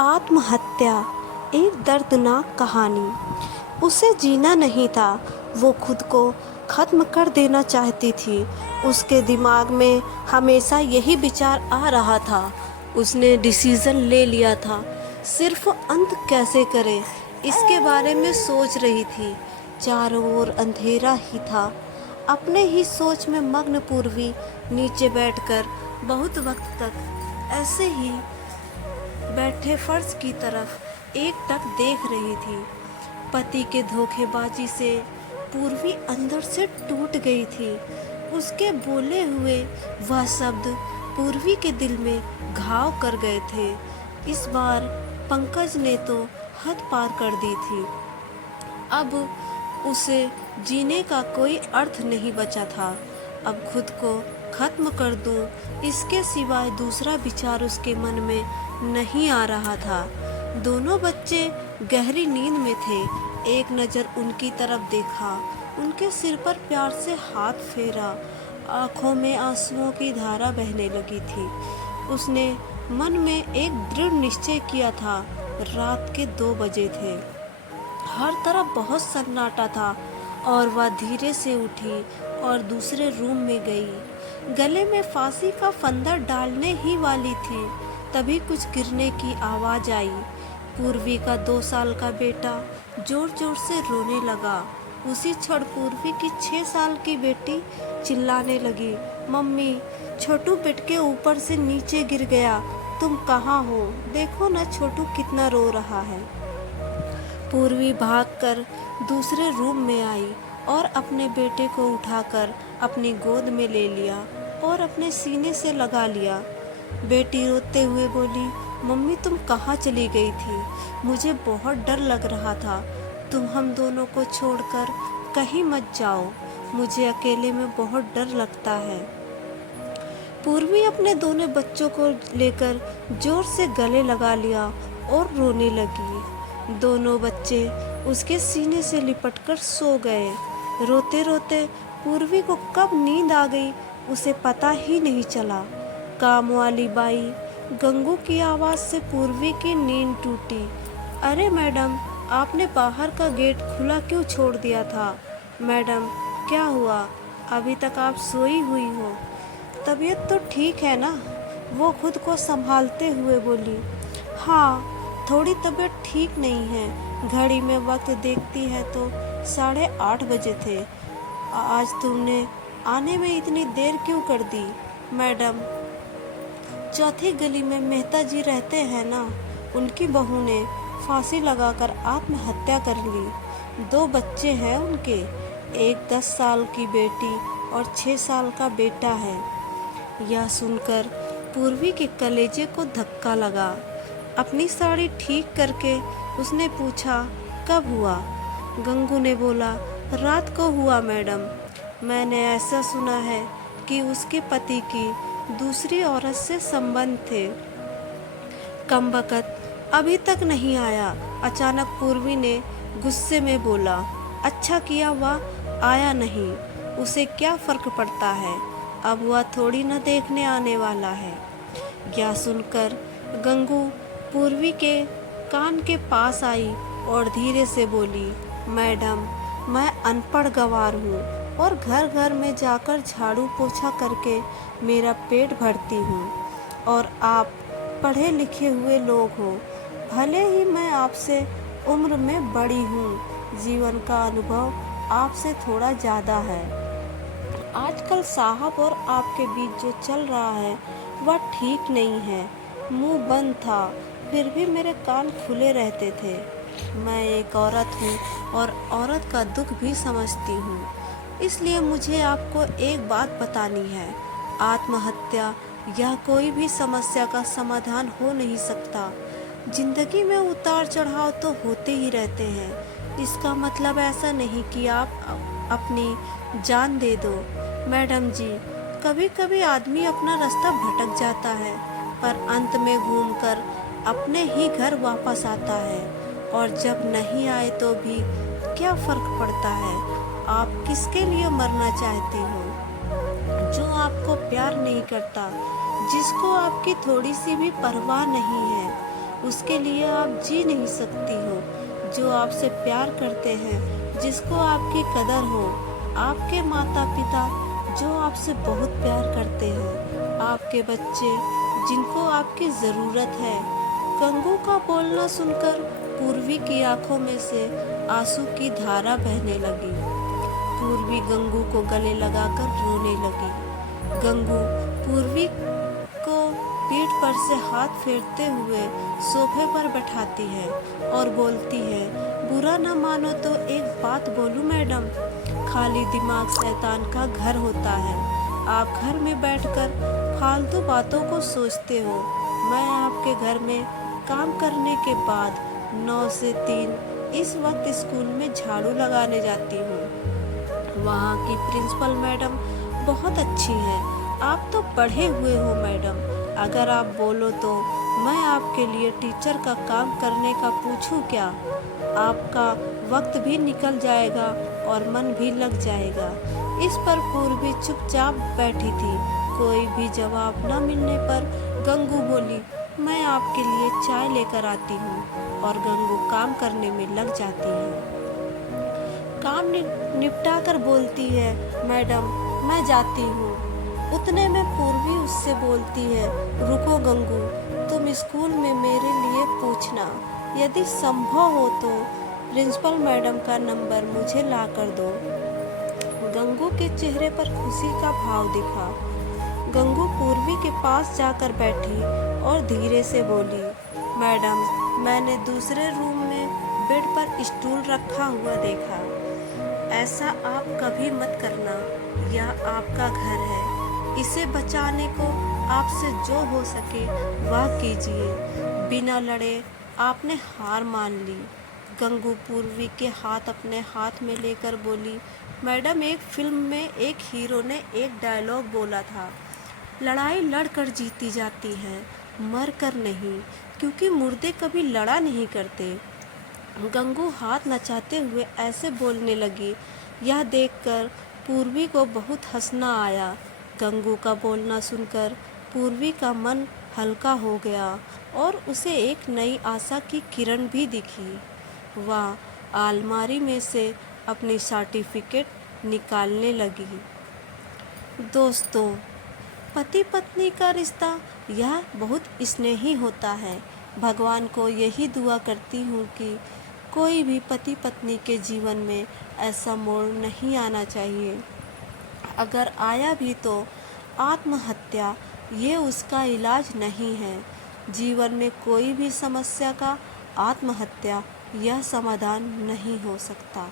आत्महत्या एक दर्दनाक कहानी। उसे जीना नहीं था, वो खुद को ख़त्म कर देना चाहती थी। उसके दिमाग में हमेशा यही विचार आ रहा था। उसने डिसीज़न ले लिया था, सिर्फ अंत कैसे करे इसके बारे में सोच रही थी। चारों ओर अंधेरा ही था। अपने ही सोच में मग्न पूर्वी नीचे बैठकर बहुत वक्त तक ऐसे ही बैठे फर्श की तरफ एकटक देख रही थी। पति के धोखेबाजी से पूर्वी अंदर से टूट गई थी। उसके बोले हुए वह शब्द पूर्वी के दिल में घाव कर गए थे। इस बार पंकज ने तो हद पार कर दी थी। अब उसे जीने का कोई अर्थ नहीं बचा था। अब खुद को खत्म कर दूं, इसके सिवाय दूसरा विचार उसके मन में नहीं आ रहा था। दोनों बच्चे गहरी नींद में थे। एक नज़र उनकी तरफ देखा, उनके सिर पर प्यार से हाथ फेरा। आंखों में आंसुओं की धारा बहने लगी थी। उसने मन में एक दृढ़ निश्चय किया था। रात के 2 बजे थे। हर तरफ बहुत सन्नाटा था और वह धीरे से उठी और दूसरे रूम में गई। गले में फांसी का फंदा डालने ही वाली थी, तभी कुछ गिरने की आवाज़ आई। पूर्वी का 2 साल का बेटा जोर जोर से रोने लगा। उसी क्षण पूर्वी की 6 साल की बेटी चिल्लाने लगी, मम्मी, छोटू बेड के ऊपर से नीचे गिर गया, तुम कहाँ हो? देखो ना छोटू कितना रो रहा है। पूर्वी भागकर दूसरे रूम में आई और अपने बेटे को उठाकर अपनी गोद में ले लिया और अपने सीने से लगा लिया। बेटी रोते हुए बोली, मम्मी तुम कहाँ चली गई थी? मुझे बहुत डर लग रहा था। तुम हम दोनों को छोड़कर कहीं मत जाओ, मुझे अकेले में बहुत डर लगता है। पूर्वी अपने दोनों बच्चों को लेकर जोर से गले लगा लिया और रोने लगी। दोनों बच्चे उसके सीने से लिपटकर सो गए। रोते रोते पूर्वी को कब नींद आ गई उसे पता ही नहीं चला। काम वाली बाई गंगू की आवाज़ से पूर्वी की नींद टूटी। अरे मैडम, आपने बाहर का गेट खुला क्यों छोड़ दिया था? मैडम, क्या हुआ? अभी तक आप सोई हुई हो। तबीयत तो ठीक है ना? वो खुद को संभालते हुए बोली, हाँ, थोड़ी तबीयत ठीक नहीं है। घड़ी में वक्त देखती है तो 8:30 बजे थे। आज तुमने आने में इतनी देर क्यों कर दी? मैडम, चौथी गली में मेहता जी रहते हैं ना, उनकी बहू ने फांसी लगाकर आत्महत्या कर ली। 2 बच्चे हैं उनके, एक 10 साल की बेटी और 6 साल का बेटा है। यह सुनकर पूर्वी के कलेजे को धक्का लगा। अपनी साड़ी ठीक करके उसने पूछा, कब हुआ? गंगू ने बोला, रात को हुआ मैडम। मैंने ऐसा सुना है कि उसके पति की दूसरी औरत से संबंध थे। कमबख्त अभी तक नहीं आया। अचानक पूर्वी ने गुस्से में बोला, अच्छा किया वह आया नहीं, उसे क्या फ़र्क पड़ता है, अब वह थोड़ी न देखने आने वाला है। यह सुनकर गंगू पूर्वी के कान के पास आई और धीरे से बोली, मैडम, मैं अनपढ़ गंवार हूँ और घर घर में जाकर झाड़ू पोछा करके मेरा पेट भरती हूँ, और आप पढ़े लिखे हुए लोग हो। भले ही मैं आपसे उम्र में बड़ी हूँ, जीवन का अनुभव आपसे थोड़ा ज़्यादा है। आजकल साहब और आपके बीच जो चल रहा है वह ठीक नहीं है। मुंह बंद था, फिर भी मेरे कान खुले रहते थे। मैं एक औरत हूँ और औरत का दुख भी समझती हूँ, इसलिए मुझे आपको एक बात बतानी है। आत्महत्या या कोई भी समस्या का समाधान हो नहीं सकता। जिंदगी में उतार चढ़ाव तो होते ही रहते हैं। इसका मतलब ऐसा नहीं कि आप अपनी जान दे दो। मैडम जी, कभी कभी आदमी अपना रास्ता भटक जाता है, पर अंत में घूमकर अपने ही घर वापस आता है। और जब नहीं आए तो भी क्या फ़र्क पड़ता है? आप किसके लिए मरना चाहती हो? जो आपको प्यार नहीं करता, जिसको आपकी थोड़ी सी भी परवाह नहीं है, उसके लिए आप जी नहीं सकती हो। जो आपसे प्यार करते हैं, जिसको आपकी कदर हो, आपके माता पिता जो आपसे बहुत प्यार करते हैं, आपके बच्चे जिनको आपकी ज़रूरत है। गंगू का बोलना सुनकर पूर्वी की आंखों में से आंसू की धारा बहने लगी। पूर्वी गंगू को गले लगाकर रोने लगी। गंगू पूर्वी को पीठ पर से हाथ फेरते हुए सोफे पर बैठाती है और बोलती है, बुरा न मानो तो एक बात बोलूं मैडम, खाली दिमाग शैतान का घर होता है। आप घर में बैठकर फालतू बातों को सोचते हो। मैं आपके घर में काम करने के बाद 9 से 3 इस वक्त स्कूल में झाड़ू लगाने जाती हूँ। वहाँ की प्रिंसिपल मैडम बहुत अच्छी है। आप तो पढ़े हुए हो मैडम, अगर आप बोलो तो मैं आपके लिए टीचर का काम करने का पूछूं क्या? आपका वक्त भी निकल जाएगा और मन भी लग जाएगा। इस पर पूर्वी चुपचाप बैठी थी। कोई भी जवाब न मिलने पर गंगू बोली, मैं आपके लिए चाय लेकर आती हूँ, और गंगू काम करने में लग जाती है। काम निपटा कर बोलती है, मैडम मैं जाती हूँ। उतने में पूर्वी उससे बोलती है, रुको गंगू, तुम स्कूल में मेरे लिए पूछना, यदि संभव हो तो प्रिंसिपल मैडम का नंबर मुझे ला कर दो। गंगू के चेहरे पर खुशी का भाव दिखा। गंगू पूर्वी के पास जाकर बैठी और धीरे से बोली, मैडम मैंने दूसरे रूम में बेड पर स्टूल रखा हुआ देखा। ऐसा आप कभी मत करना, यह आपका घर है। इसे बचाने को आपसे जो हो सके वह कीजिए। बिना लड़े आपने हार मान ली। गंगू पूर्वी के हाथ अपने हाथ में लेकर बोली, मैडम एक फिल्म में एक हीरो ने एक डायलॉग बोला था, लड़ाई लड़कर जीती जाती है, मर कर नहीं, क्योंकि मुर्दे कभी लड़ा नहीं करते। गंगू हाथ नचाते हुए ऐसे बोलने लगी। यह देखकर पूर्वी को बहुत हंसना आया। गंगू का बोलना सुनकर पूर्वी का मन हल्का हो गया और उसे एक नई आशा की किरण भी दिखी। वह अलमारी में से अपनी सर्टिफिकेट निकालने लगी। दोस्तों, पति पत्नी का रिश्ता यह बहुत स्नेही होता है। भगवान को यही दुआ करती हूँ कि कोई भी पति पत्नी के जीवन में ऐसा मोड़ नहीं आना चाहिए। अगर आया भी तो आत्महत्या ये उसका इलाज नहीं है। जीवन में कोई भी समस्या का आत्महत्या यह समाधान नहीं हो सकता।